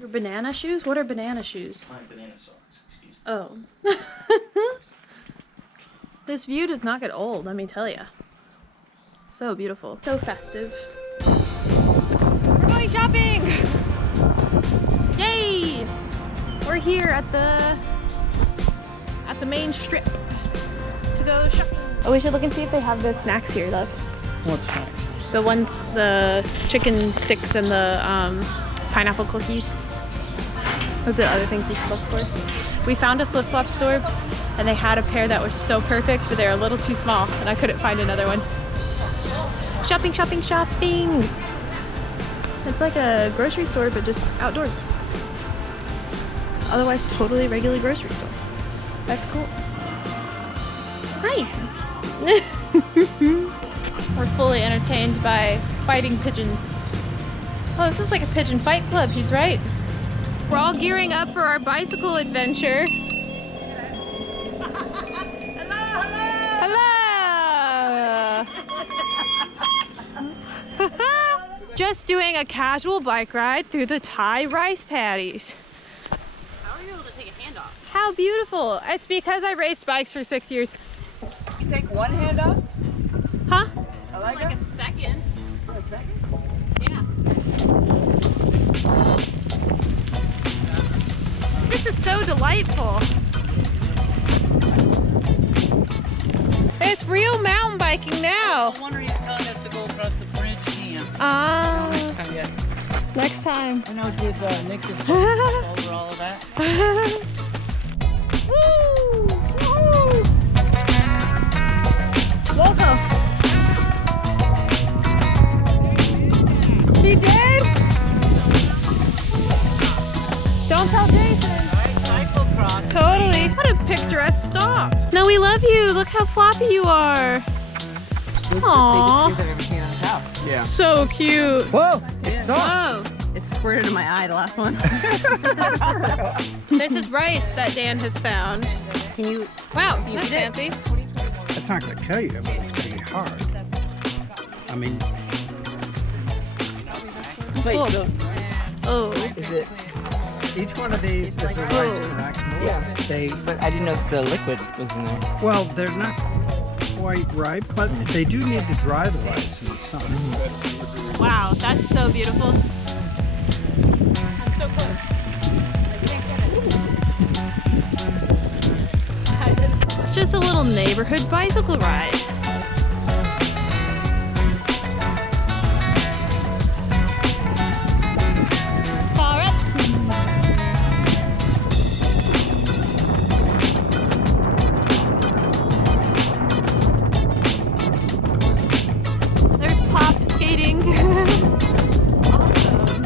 Your banana shoes? What are banana shoes? My banana socks, excuse me. Oh. This view does not get old, let me tell you. So beautiful. So festive. We're going shopping! Yay! We're here at the main strip to go shopping. Oh, we should look and see if they have the snacks here, love. What snacks? The ones, the chicken sticks and the pineapple cookies. Those are the other things we should look for. We found a flip-flop store and they had a pair that were so perfect, but they're a little too small and I couldn't find another one. Shopping, shopping, shopping! It's like a grocery store, but just outdoors. Otherwise, totally regular grocery store. That's cool. Hi! We're fully entertained by fighting pigeons. Oh, this is like a pigeon fight club, he's right. We're all gearing up for our bicycle adventure. Hello! Just doing a casual bike ride through the Thai rice paddies. How are you able to take a hand off? How beautiful. It's because I raced bikes for 6 years. You take one hand off? Huh? I like a second. For a second? Yeah. This is so delightful. It's real mountain biking now. No wonder you're telling us to go across the bridge, Ian. Ah, Time yet. next time. I know this Nick is over all of that. Woo! Woo! Loco. He did? Don't tell Jason. Cycle cross. Totally. What a picturesque stop. No, we love you. Look how floppy you are. Aww. Yeah. So cute. Whoa! It's soft. Whoa. It squirted in my eye, the last one. This is rice that Dan has found. Can you? Wow, You that's eat it? fancy. It's not going to kill you, but it's going to be hard. I mean, Wait, Cool. so Oh. is it? each one of these is a rice crack mold. Yeah. They, But I didn't know the liquid was in there. well, they're not quite ripe, but they do need to dry the rice in the sun. Wow, that's so beautiful. I'm so close. It's just a little neighborhood bicycle ride. Far up. There's pop skating. Awesome.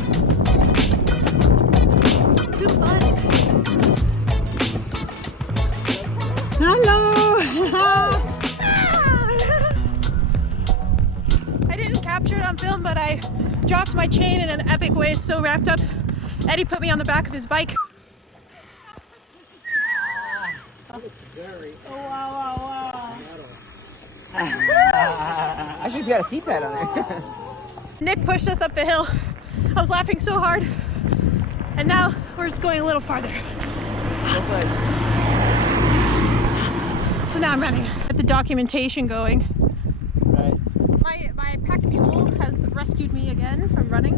Too fun. Hello! I didn't capture it on film, but I dropped my chain in an epic way. It's so wrapped up. Eddie put me on the back of his bike. I just got a seat pad on there. Nick pushed us up the hill. I was laughing so hard. And now we're just going a little farther. So now I'm running. Get the documentation going. Right. My pack mule has rescued me again from running.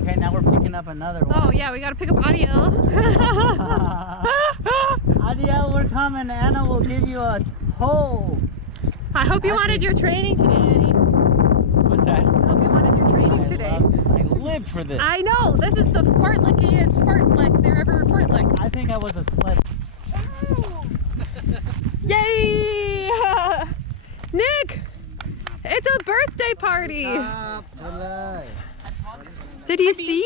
Okay, now we're picking up another one. Oh yeah, we gotta pick up Adiel. Adiel, we're coming. Anna will give you a toll. I hope you wanted your training today, Eddie. What's that? I hope you wanted your training today. I love this. I live for this. I know, this is the fartlickiest fartlick there ever fartlick. I think I was a sled. Yay! Nick! It's a birthday party! Did you see?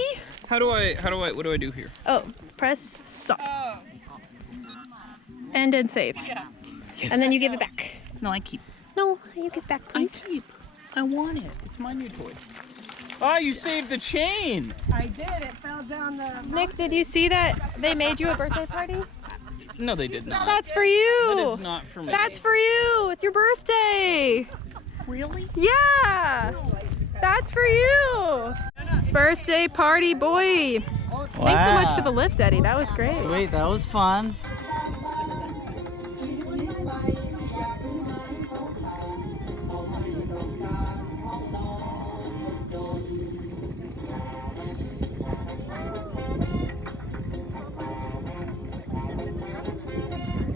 What do I do here? Oh, press stop. And then save. Yes. And then you give it back. No, I keep. No, you give back, please. keep. I want it. It's my new toy. Ah, you saved the chain! I did. It fell down the. Nick, did you see that they made you a birthday party? No, they did not. That's for you! That is not for me. That's for you! It's your birthday! Really? Yeah! That's for you! Birthday party boy. Thanks so much for the lift, Eddie. That was great. Sweet, that was fun.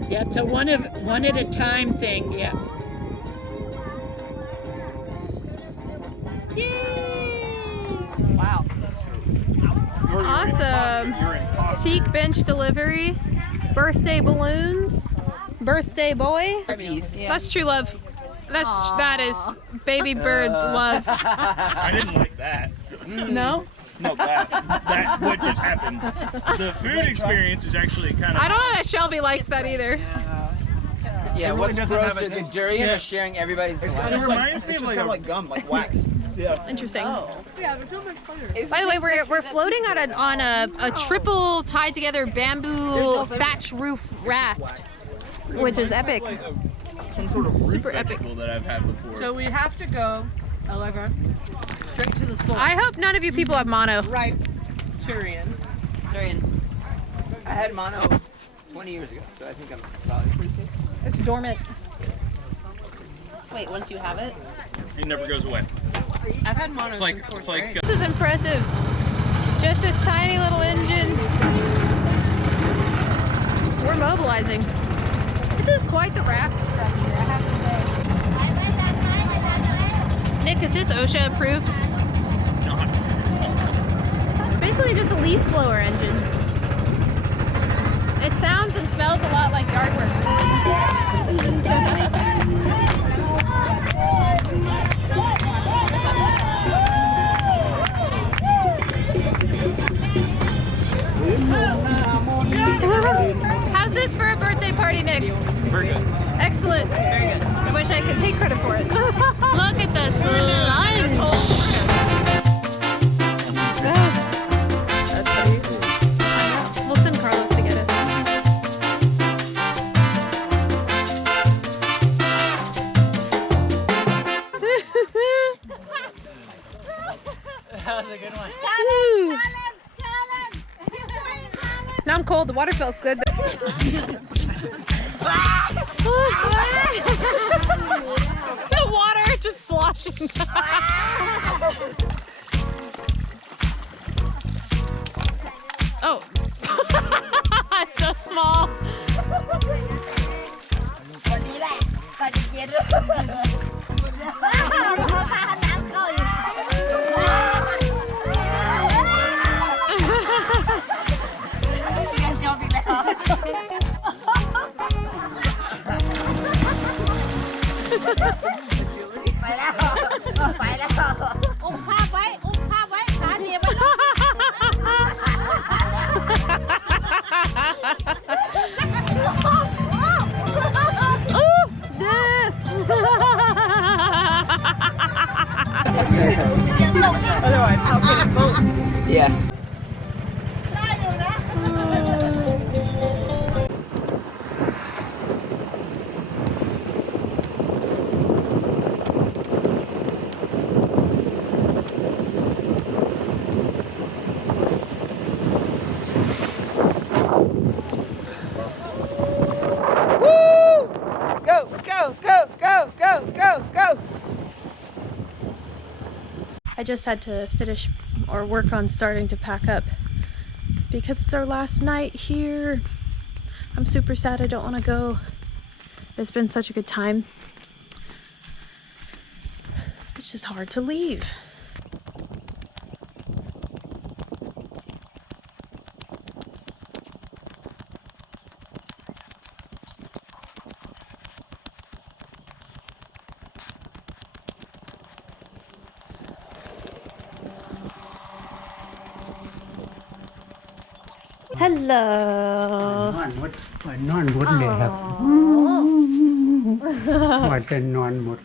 Yeah, it's a one at a time thing, yeah. Wow. Awesome. Teak bench delivery. Birthday balloons. Birthday boy. That's true love. That is baby bird love. I didn't like that. No? No, that what just happened. The food experience is actually kind of. I don't know that Shelby likes that either. Yeah, what's grosser than durian or sharing everybody's It reminds me of like gum, like wax. Yeah. Interesting. By the way, we're floating on a triple tied together bamboo thatch roof raft, which is epic. Some sort of Super root epic. vegetable that I've had before. So we have to go, however, straight to the source. I hope none of you people have mono. Right, Tyrion. I had mono 20 years ago, so I think I'm probably pretty safe. It's dormant. Wait, once you have it? It never goes away. I've had mono It's like since it's fourth like. grade. This is impressive. Just this tiny little engine. We're mobilizing. This is quite the raft structure, I have to say. Nick, is this OSHA approved? Basically just a leaf blower engine. It sounds and smells a lot like yard work. How's this for a birthday party, Nick? Very good. Excellent. Very good. I wish I could take credit for it. Look at the slime. That's funny. We'll send Carlos to get it. That was a good one. Woo. Now I'm cold. The water feels good. The water just sloshing. Oh. It's so small. Otherwise, how can it float? Yeah. Go, go, go, go, go, go, go. I just had to finish or work on starting to pack up because it's our last night here. I'm super sad I don't want to go. It's been such a good time. It's just hard to leave. Hello. นอนหมดเลยครับว่าจะนอนหมด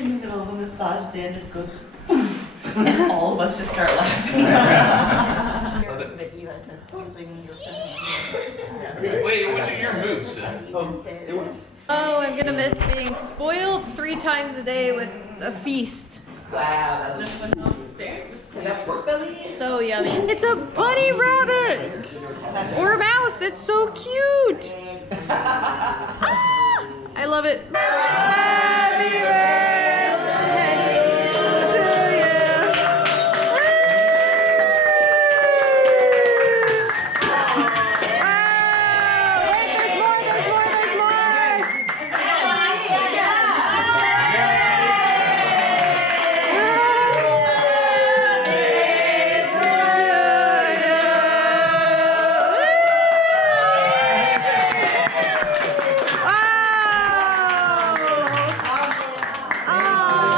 In the middle of the massage, Dan just goes, and all of us just start laughing. Wait, it wasn't your move, son. It was. Oh, I'm gonna miss being spoiled 3 times a day with a feast. Wow, that looks. Is that pork belly? So yummy. It's a bunny rabbit! Or a mouse, it's so cute! Ah, I love it. Happy birthday to you. Wow! Wait, there's more!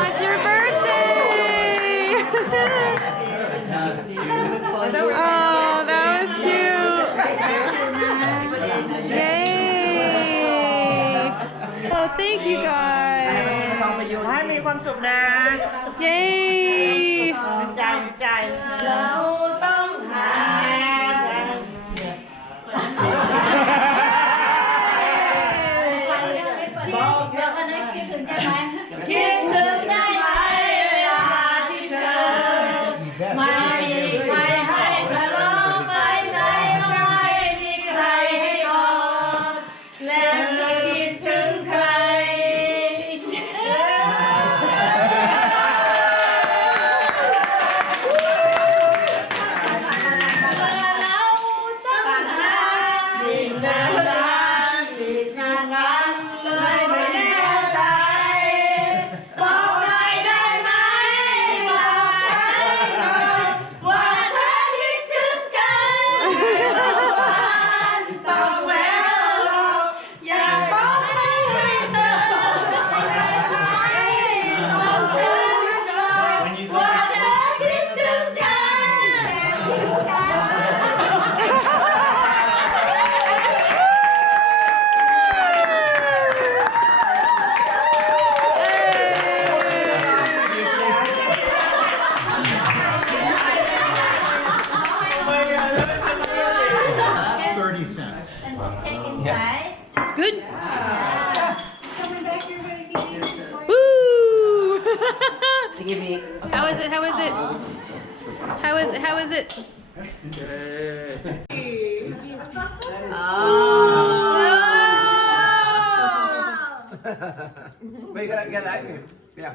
It's your birthday! Oh, that was cute! Yay! Oh, thank you guys! ให้มีความสุขนะ Yay! ใจเราต้องหา บอกเดี๋ยววันนี้คิดถึงได้ไหม คิดถึงได้ไหมเวลาที่เธอไม่ให้ทะเลาะไปไหนก็ไม่มีใครให้กอดและเธอคิดถึงใคร 30 cents. It's good. Woo! How is it? How is it? How is it? How is it? Wait, you got that here. Yeah.